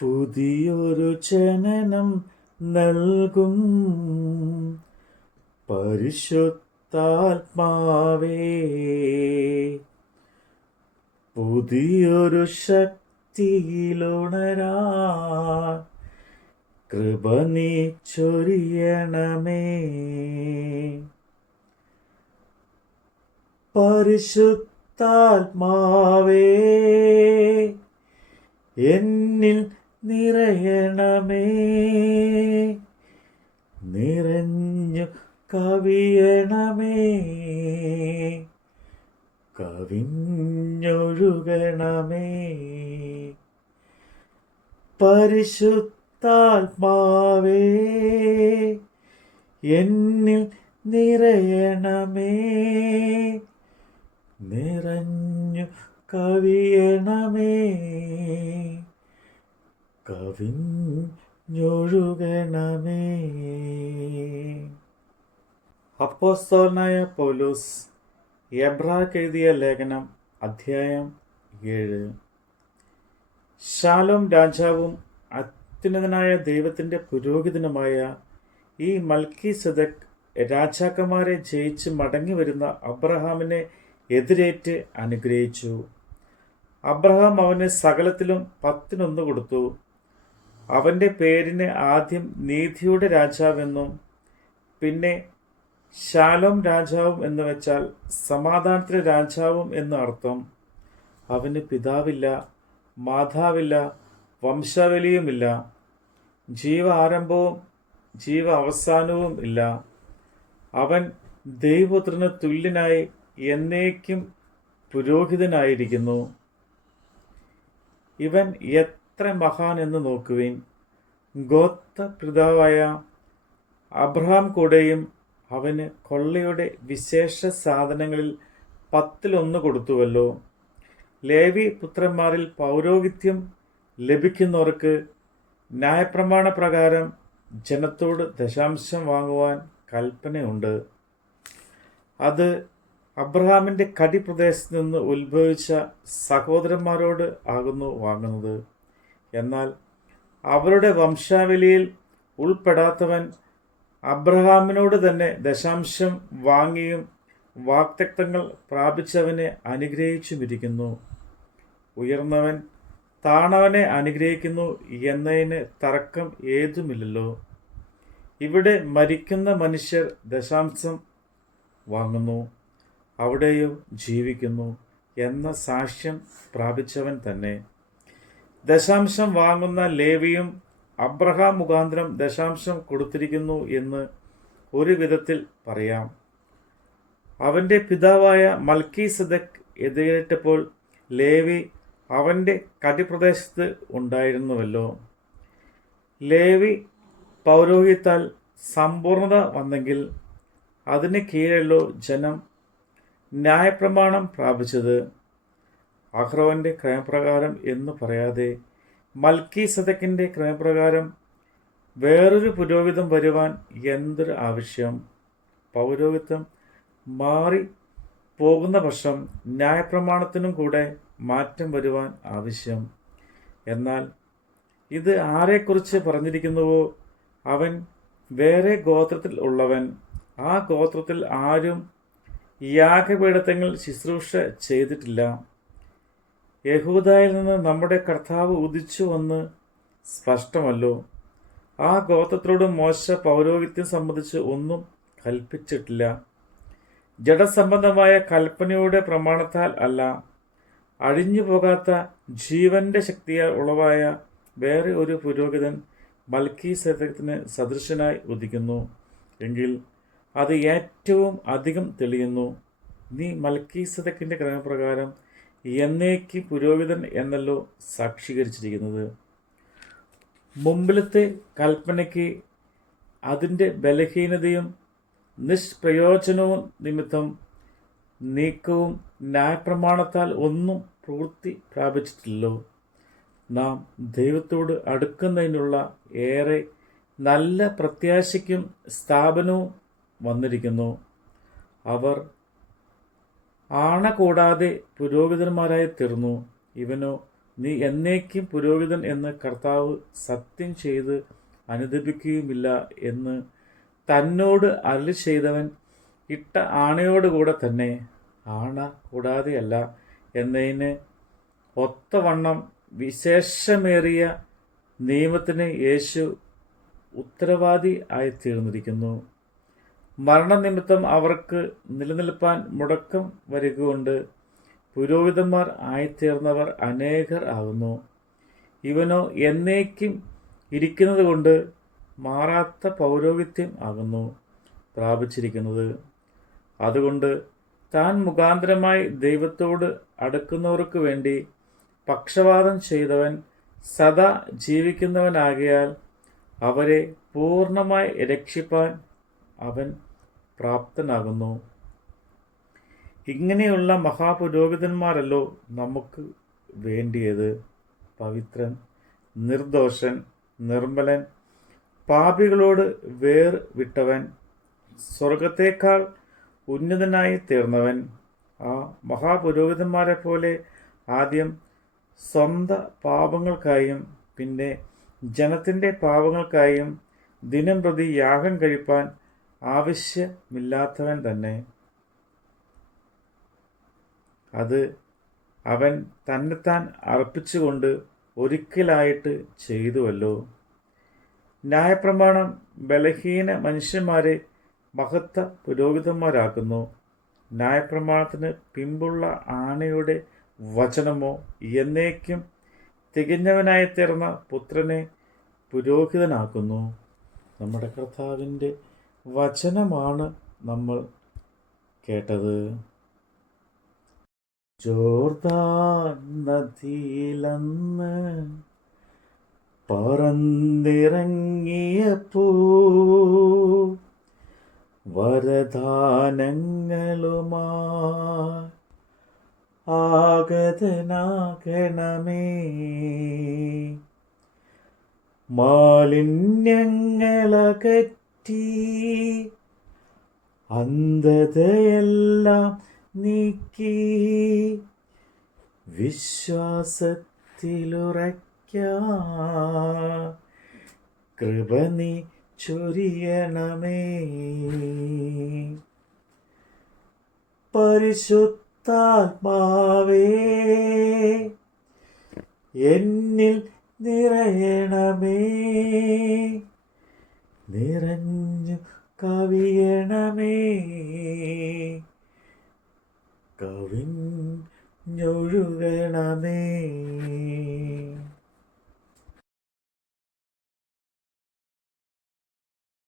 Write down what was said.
പുതിയൊരു ജനനം നൽകും പരിശുദ്ധാത്മാവേ, പുതിയൊരു ശക്തിയിലുണരാൻ കൃപ നീ ചൊരിയണമേ. പരിശുദ്ധാത്മാവേ, എന്നിൽ നിറയണമേ, നിറഞ്ഞു കവിയണമേ, കവിഞ്ഞൊഴുകണമേ. പരിശുദ്ധാത്മാവേ, എന്നിൽ നിറയണമേ, നിറഞ്ഞു കവിയണമേ, കവിഞ്ഞൊഴുകണമേ. അപ്പോസ്തലനായ പൗലോസ് എബ്രായർക്ക് എഴുതിയ ലേഖനം അധ്യായം 7. ശാലോം രാജാവും അത്യുന്നതനായ ദൈവത്തിൻ്റെ പുരോഹിതനുമായ ഈ മൽക്കീസെദെക്ക് രാജാക്കന്മാരെ ജയിച്ച് മടങ്ങി വരുന്ന അബ്രഹാമിനെ എതിരേറ്റ് അനുഗ്രഹിച്ചു. അബ്രഹാം അവന് സകലത്തിലും 10 കൊടുത്തു. അവൻ്റെ പേരിന് ആദ്യം നീതിയുടെ രാജാവെന്നും പിന്നെ ശാലോം രാജാവും എന്ന് വെച്ചാൽ സമാധാനത്തിലെ രാജാവും എന്ന് അർത്ഥം. അവന് പിതാവില്ല, മാതാവില്ല, വംശാവലിയുമില്ല, ജീവ ആരംഭവും ജീവ അവസാനവും ഇല്ല. അവൻ ദൈവപുത്രന് തുല്യനായി എന്നേക്കും പുരോഹിതനായിരിക്കുന്നു. ഇവൻ എത്ര മഹാൻ എന്ന് നോക്കുവിൻ. ഗോത്രപിതാവായ അബ്രഹാം കൂടെയും അവന് കൊള്ളയുടെ വിശേഷ സാധനങ്ങളിൽ 10 കൊടുത്തുവല്ലോ. ലേവി പുത്രന്മാരിൽ പൗരോഹിത്യം ലഭിക്കുന്നവർക്ക് ന്യായപ്രമാണ പ്രകാരം ജനത്തോട് ദശാംശം വാങ്ങുവാൻ കൽപ്പനയുണ്ട്. അത് അബ്രഹാമിൻ്റെ കടിപ്രദേശത്ത് നിന്ന് ഉത്ഭവിച്ച സഹോദരന്മാരോട് ആകുന്നു വാങ്ങുന്നത്. എന്നാൽ അവരുടെ വംശാവലിയിൽ ഉൾപ്പെടാത്തവൻ അബ്രഹാമിനോട് തന്നെ ദശാംശം വാങ്ങിയും വാഗ്ദത്തങ്ങൾ പ്രാപിച്ചവനെ അനുഗ്രഹിച്ചുമിരിക്കുന്നു. ഉയർന്നവൻ താണവനെ അനുഗ്രഹിക്കുന്നു എന്നതിന് തർക്കം ഏതുമില്ലല്ലോ. ഇവിടെ മരിക്കുന്ന മനുഷ്യർ ദശാംശം വാങ്ങുന്നു, അവിടെയോ ജീവിക്കുന്നു എന്ന സാക്ഷ്യം പ്രാപിച്ചവൻ തന്നെ. ദശാംശം വാങ്ങുന്ന ലേവിയും അബ്രഹാം മുഖാന്തരം ദശാംശം കൊടുത്തിരിക്കുന്നു എന്ന് ഒരു വിധത്തിൽ പറയാം. അവൻ്റെ പിതാവായ മൽക്കീസെദെക്ക് എതിരേറ്റപ്പോൾ ലേവി അവൻ്റെ കടിപ്രദേശത്ത് ഉണ്ടായിരുന്നുവല്ലോ. ലേവി പൗരോഹിത്യത്താൽ സമ്പൂർണത വന്നെങ്കിൽ അതിന് കീഴല്ലോ ജനം ന്യായപ്രമാണം പ്രാപിച്ചത്. അഹ്റോന്റെ ക്രമപ്രകാരം എന്ന് പറയാതെ മൽക്കീസെദെക്കിൻ്റെ ക്രമപ്രകാരം വേറൊരു പുരോഹിതം വരുവാൻ എന്തൊരു ആവശ്യം? പൗരോഹിത്യം മാറി പോകുന്ന പക്ഷം ന്യായപ്രമാണത്തിനും കൂടെ മാറ്റം വരുവാൻ ആവശ്യം. എന്നാൽ ഇത് ആരെക്കുറിച്ച് പറഞ്ഞിരിക്കുന്നുവോ അവൻ വേറെ ഗോത്രത്തിൽ ഉള്ളവൻ. ആ ഗോത്രത്തിൽ ആരും യാഗപീഠത്തിൽ ശുശ്രൂഷ ചെയ്തിട്ടില്ല. യഹൂദയിൽ നിന്ന് നമ്മുടെ കർത്താവ് ഉദിച്ചു വന്ന് സ്പഷ്ടമല്ലോ. ആ ഗോത്രത്തോട് മോശ പൗരോഹിത്യം സംബന്ധിച്ച് ഒന്നും കൽപ്പിച്ചിട്ടില്ല. ജഡസംബന്ധമായ കൽപ്പനയുടെ പ്രമാണത്താൽ അല്ല, അഴിഞ്ഞു പോകാത്ത ജീവന്റെ ശക്തിയാൽ ഉളവായ വേറെ ഒരു പുരോഹിതൻ മൽക്കീസെദെക്കിന് സദൃശനായി ഉദിക്കുന്നു എങ്കിൽ അത് ഏറ്റവും അധികം തെളിയുന്നു. നീ മൽക്കീസെദെക്കിൻ്റെ ക്രമപ്രകാരം എന്നേക്ക് പുരോഹിതൻ എന്നല്ലോ സാക്ഷീകരിച്ചിരിക്കുന്നത്. മുമ്പിലത്തെ കൽപ്പനയ്ക്ക് അതിൻ്റെ ബലഹീനതയും നിഷ്പ്രയോജനവും നിമിത്തം നീക്കവും ന്യായപ്രമാണത്താൽ ഒന്നും പൂർത്തി പ്രാപിച്ചിട്ടില്ലല്ലോ. നാം ദൈവത്തോട് അടുക്കുന്നതിനുള്ള ഏറെ നല്ല പ്രത്യാശയ്ക്കും സ്ഥാപനവും വന്നിരിക്കുന്നു. അവർ ആണ കൂടാതെ പുരോഹിതന്മാരായി തീർന്നു. ഇവനോ നീ എന്നേക്കും പുരോഹിതൻ എന്ന് കർത്താവ് സത്യം ചെയ്ത് അനുദപിക്കുകയുമില്ല എന്ന് തന്നോട് അരുളി ചെയ്തവൻ ഇട്ട ആണയോടുകൂടെ തന്നെ, ആണ കൂടാതെയല്ല എന്നതിന് ഒത്തവണ്ണം വിശേഷമേറിയ നിയമത്തിന് യേശു ഉത്തരവാദി ആയിത്തീർന്നിരിക്കുന്നു. മരണനിമിത്തം അവർക്ക് നിലനിൽപ്പാൻ മുടക്കം വരികകൊണ്ട് പുരോഹിതന്മാർ ആയിത്തീർന്നവർ അനേകർ ആകുന്നു. ഇവനോ എന്നേക്കും ഇരിക്കുന്നത് കൊണ്ട് മാറാത്ത പൗരോഹിത്യം ആകുന്നു പ്രാപിച്ചിരിക്കുന്നത്. അതുകൊണ്ട് താൻ മുഖാന്തരമായി ദൈവത്തോട് അടുക്കുന്നവർക്ക് വേണ്ടി പക്ഷവാദം ചെയ്തവൻ സദാ ജീവിക്കുന്നവനാകയാൽ അവരെ പൂർണ്ണമായി രക്ഷിപ്പാൻ അവൻ പ്രാപ്തനാകുന്നു. ഇങ്ങനെയുള്ള മഹാപുരോഹിതന്മാരല്ലോ നമുക്ക് വേണ്ടിയത്. പവിത്രൻ, നിർദോഷൻ, നിർമ്മലൻ, പാപികളോട് വേർ വിട്ടവൻ, സ്വർഗത്തേക്കാൾ ഉന്നതനായി തീർന്നവൻ. ആ മഹാപുരോഹിതന്മാരെ പോലെ ആദ്യം സ്വന്തം പാപങ്ങൾക്കായും പിന്നെ ജനത്തിൻ്റെ പാപങ്ങൾക്കായും ദിനം പ്രതി യാഗം കഴിപ്പാൻ ആവശ്യമില്ലാത്തവൻ തന്നെ. അത് അവൻ തന്നെത്താൻ അർപ്പിച്ചുകൊണ്ട് ഒരിക്കലായിട്ട് ചെയ്തുവല്ലോ. ന്യായപ്രമാണം ബലഹീന മനുഷ്യന്മാരെ മഹത്വ പുരോഹിതന്മാരാക്കുന്നു. ന്യായപ്രമാണത്തിന് പിമ്പുള്ള ആണയുടെ വചനമോ എന്നേക്കും തികഞ്ഞവനായി തീർന്ന പുത്രനെ പുരോഹിതനാക്കുന്നു. നമ്മുടെ കർത്താവിൻ്റെ വചനമാണ് നമ്മൾ കേട്ടത്. ജോർദാൻ നദിയിലന്ന് പറന്നിറങ്ങിയപ്പോ വരദാനങ്ങളുമായി ആഗതനാകണമേ. മാലിന്യങ്ങളകറ്റി അന്ധതയെല്ലാം നീക്കി വിശ്വാസത്തിലുറയ്ക്കാൻ കൃപ നീ ചൊരിയണമേ. പരിശുദ്ധാത്മാവേ എന്നിൽ നിറയണമേ. നിറഞ്ഞു കവിയണമേ. കവിഞ്ഞൊഴുകണമേ.